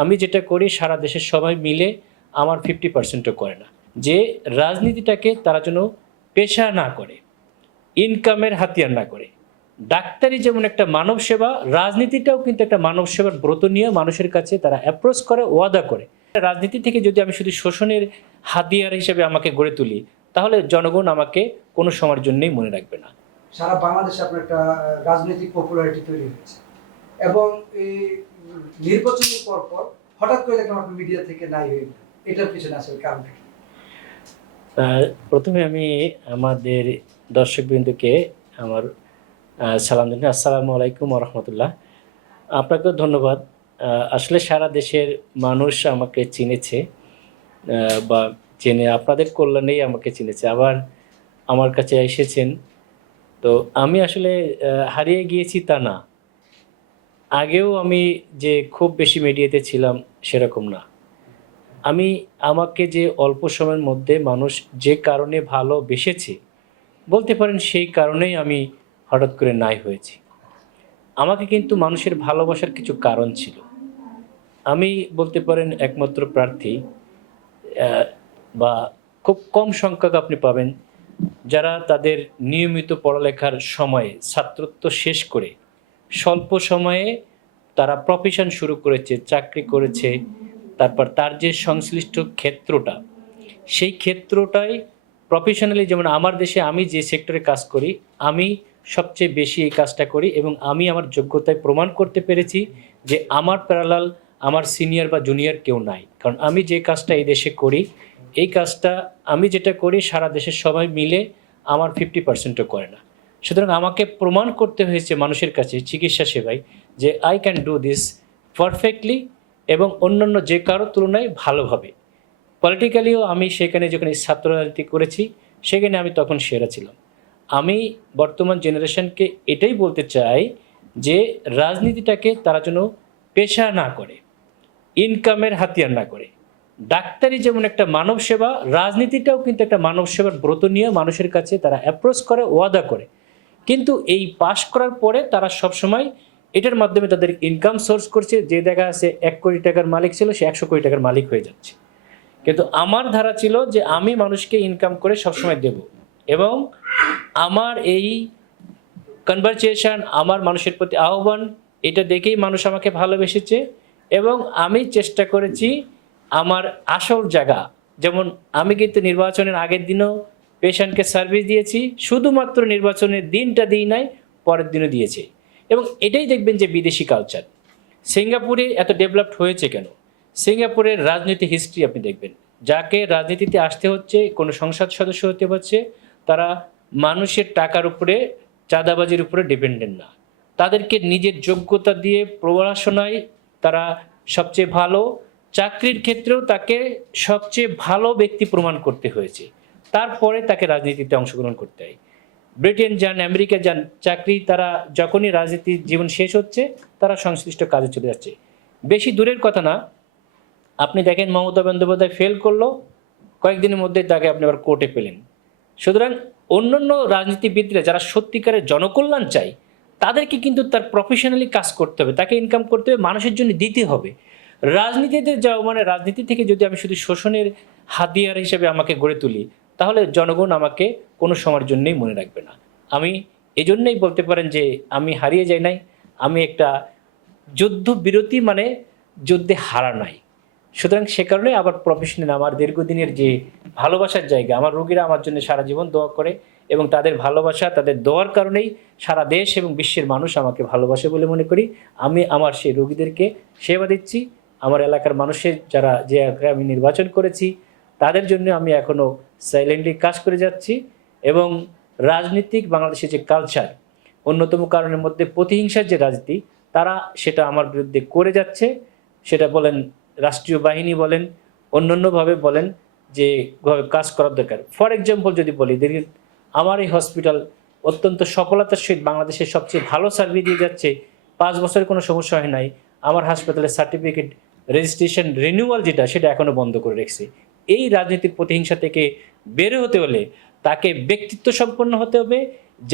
আমি যেটা করি সারা দেশের সবাই মিলে আমার 50%ও করে না। যে রাজনীতিটাকে তারা যেন পেশা না করে, ইনকামের হাতিয়ার না করে। ডাক্তারি যেমন একটা মানব সেবা, রাজনীতিটাও কিন্তু একটা মানব সেবার ব্রত নিয়ে মানুষের কাছে তারা অ্যাপ্রোচ করে, ওয়াদা করে। রাজনীতি থেকে যদি আমি শুধু শোষণের হাতিয়ার হিসেবে আমাকে গড়ে তুলি, তাহলে জনগণ আমাকে কোনো সময়ের জন্যই মনে রাখবে না। সারা বাংলাদেশে আপনার একটা রাজনৈতিক পপুলারিটি তৈরি হয়েছে এবং এই নির্বাচনের পর হঠাৎ করে দেখলাম আপনি মিডিয়া থেকে নাই হয়ে গেলেন। এটার পিছনে আসলে কারণটা কি? প্রথমে আমি আমাদের দর্শকবৃন্দকে আমার সালাম জানাই। আসসালামু আলাইকুম ওয়া রাহমাতুল্লাহ। আপনাকেও ধন্যবাদ। আসলে সারা দেশের মানুষ আমাকে চিনেছে, বা চেনে, আপনাদের কল্যাণেই আমাকে চিনেছে। আবার আমার কাছে এসেছেন। তো আমি আসলে হারিয়ে গিয়েছি তা না। আগেও আমি যে খুব বেশি মিডিয়াতে ছিলাম সেরকম না। আমি আমাকে যে অল্প সময়ের মধ্যে মানুষ যে কারণে ভালোবেসেছে, বলতে পারেন সেই কারণেই আমি হঠাৎ করে নাই হয়েছি। আমাকে কিন্তু মানুষের ভালোবাসার কিছু কারণ ছিল। আমি বলতে পারেন একমাত্র প্রার্থী, বা খুব কম সংখ্যক আপনি পাবেন যারা তাদের নিয়মিত পড়ালেখার সময়ে ছাত্রত্ব শেষ করে স্বল্প সময়ে তারা প্রফেশন শুরু করেছে, চাকরি করেছে। তারপর তার যে সংশ্লিষ্ট ক্ষেত্রটা, সেই ক্ষেত্রটাই প্রফেশনালি, যেমন আমার দেশে আমি যে সেক্টরে কাজ করি, আমি সবচেয়ে বেশি এই কাজটা করি এবং আমি আমার যোগ্যতায় প্রমাণ করতে পেরেছি যে আমার প্যারালাল, আমার সিনিয়র বা জুনিয়র কেউ নাই। কারণ আমি যে কাজটা এই দেশে করি, এই কাজটা আমি যেটা করি সারা দেশের সবাই মিলে আমার 50%ও করে না। সুতরাং আমাকে প্রমাণ করতে হয়েছে মানুষের কাছে চিকিৎসা সেবায় যে I can do this perfectly এবং অন্যান্য যে কারো তুলনায় ভালোভাবে। পলিটিক্যালিও আমি সেখানে যখন ছাত্র রাজনীতি করেছি, সেখানে আমি তখন সেরা ছিলাম। আমি বর্তমান জেনারেশনকে এটাই বলতে চাই যে রাজনীতিটাকে তারা যেন পেশা না করে, ইনকামের হাতিয়ার না করে। ডাক্তারি যেমন একটা মানব সেবা, রাজনীতিটাও কিন্তু একটা মানব সেবার ব্রত নিয়ে মানুষের কাছে তারা অ্যাপ্রোচ করে, ওয়াদা করে। কিন্তু এই পাশ করার পরে তারা সবসময় এটার মাধ্যমে তাদের ইনকাম সোর্স করছে। যে দেখা আছে 1 কোটি টাকার মালিক ছিল, সে 100 কোটি টাকার মালিক হয়ে যাচ্ছে। কিন্তু আমার ধারা ছিল যে আমি মানুষকে ইনকাম করে সবসময় দেব, এবং আমার এই কনভারসেশন, আমার মানুষের প্রতি আহ্বান, এটা দেখেই মানুষ আমাকে ভালোবেসেছে। এবং আমি চেষ্টা করেছি আমার আসল জায়গা, যেমন আমি কিন্তু নির্বাচনের আগের দিনও পেশেন্টকে সার্ভিস দিয়েছি, শুধুমাত্র নির্বাচনের দিনটা দিই নাই, পরের দিনও দিয়েছি। এবং এটাই দেখবেন যে বিদেশি কালচার। সিঙ্গাপুরে এত ডেভেলপড হয়েছে কেন? সিঙ্গাপুরের রাজনীতি হিস্ট্রি আপনি দেখবেন, যাকে রাজনীতিতে আসতে হচ্ছে, কোনো সংসদ সদস্য হতে হচ্ছে, তারা মানুষের টাকার উপরে, চাঁদাবাজির উপরে ডিপেন্ডেন্ট না। তাদেরকে নিজের যোগ্যতা দিয়ে পড়াশোনায় তারা সবচেয়ে ভালো, চাকরির ক্ষেত্রেও তাকে সবচেয়ে ভালো ব্যক্তি প্রমাণ করতে হয়েছে, তারপরে তাকে রাজনীতিতে অংশগ্রহণ করতে হয়। ব্রিটেন যান, আমেরিকা যান, চাকরি তারা যখনই রাজনীতির জীবন শেষ হচ্ছে, তারা সংশ্লিষ্ট কাজে চলে যাচ্ছে। বেশি দূরের কথা না, আপনি দেখেন মমতা বন্দ্যোপাধ্যায় ফেল করলো, কয়েকদিনের মধ্যে তাকে আপনি আবার কোর্টে পেলেন। সুতরাং অন্যান্য রাজনীতিবিদরা যারা সত্যিকারের জনকল্যাণ চায়, তাদেরকে কিন্তু তার প্রফেশনালি কাজ করতে হবে, তাকে ইনকাম করতে হবে, মানুষের জন্য দিতে হবে। রাজনীতিতে যাও মানে রাজনীতি থেকে যদি আমি শুধু শোষণের হাতিয়ার হিসেবে আমাকে গড়ে তুলি, তাহলে জনগণ আমাকে কোনো সময়ের জন্যই মনে রাখবে না। আমি এজন্যই বলতে পারেন যে আমি হারিয়ে যাই নাই, আমি একটা যুদ্ধবিরতি মানে যুদ্ধে হারা নাই। সুতরাং সে কারণে আবার প্রফেশনাল আমার দীর্ঘদিনের যে ভালোবাসার জায়গা, আমার রোগীরা আমার জন্য সারা জীবন দোয়া করে এবং তাদের ভালোবাসা, তাদের দোয়ার কারণেই সারা দেশ এবং বিশ্বের মানুষ আমাকে ভালোবাসে বলে মনে করি। আমি আমার সেই রোগীদেরকে সেবা দিচ্ছি। আমার এলাকার মানুষের যারা, যে আমি নির্বাচন করেছি, তাদের জন্য আমি এখনও সাইলেন্টলি কাজ করে যাচ্ছি। এবং রাজনীতিক বাংলাদেশের যে কালচার, অন্যতম কারণের মধ্যে প্রতিহিংসার যে রাজনীতি, তারা সেটা আমার বিরুদ্ধে করে যাচ্ছে। সেটা বলেন রাষ্ট্রীয় বাহিনী বলেন, অন্যান্যভাবে বলেন, যে কাজ করার দরকার। ফর এক্সাম্পল যদি বলি, দেখুন আমার এই হসপিটাল অত্যন্ত সফলতার সহিত বাংলাদেশের সবচেয়ে ভালো সার্ভিস দিয়ে যাচ্ছে, 5 বছরের কোনো সমস্যা হয় নাই। আমার হাসপাতালের সার্টিফিকেট রেজিস্ট্রেশন রিনিউয়াল যেটা, সেটা এখনও বন্ধ করে রেখেছে। এই রাজনীতির প্রতিহিংসা থেকে বের হতে হলে তাকে ব্যক্তিত্ব সম্পন্ন হতে হবে।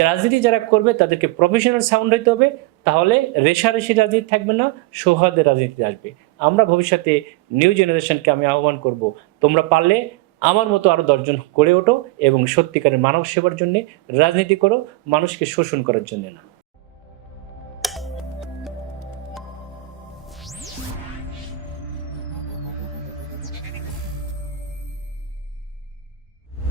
রাজনীতি যারা করবে তাদেরকে প্রফেশনাল সাউন্ড হতে হবে, তাহলে রেশারেশি রাজনীতি থাকবে না, সৌহার্দের রাজনীতি আসবে। আমরা ভবিষ্যতে নিউ জেনারেশনকে আমি আহ্বান করব, তোমরা পারলে আমার মতো আরও 10 জন গড়ে ওঠো এবং সত্যিকারের মানব সেবার জন্যে রাজনীতি করো, মানুষকে শোষণ করার জন্য না।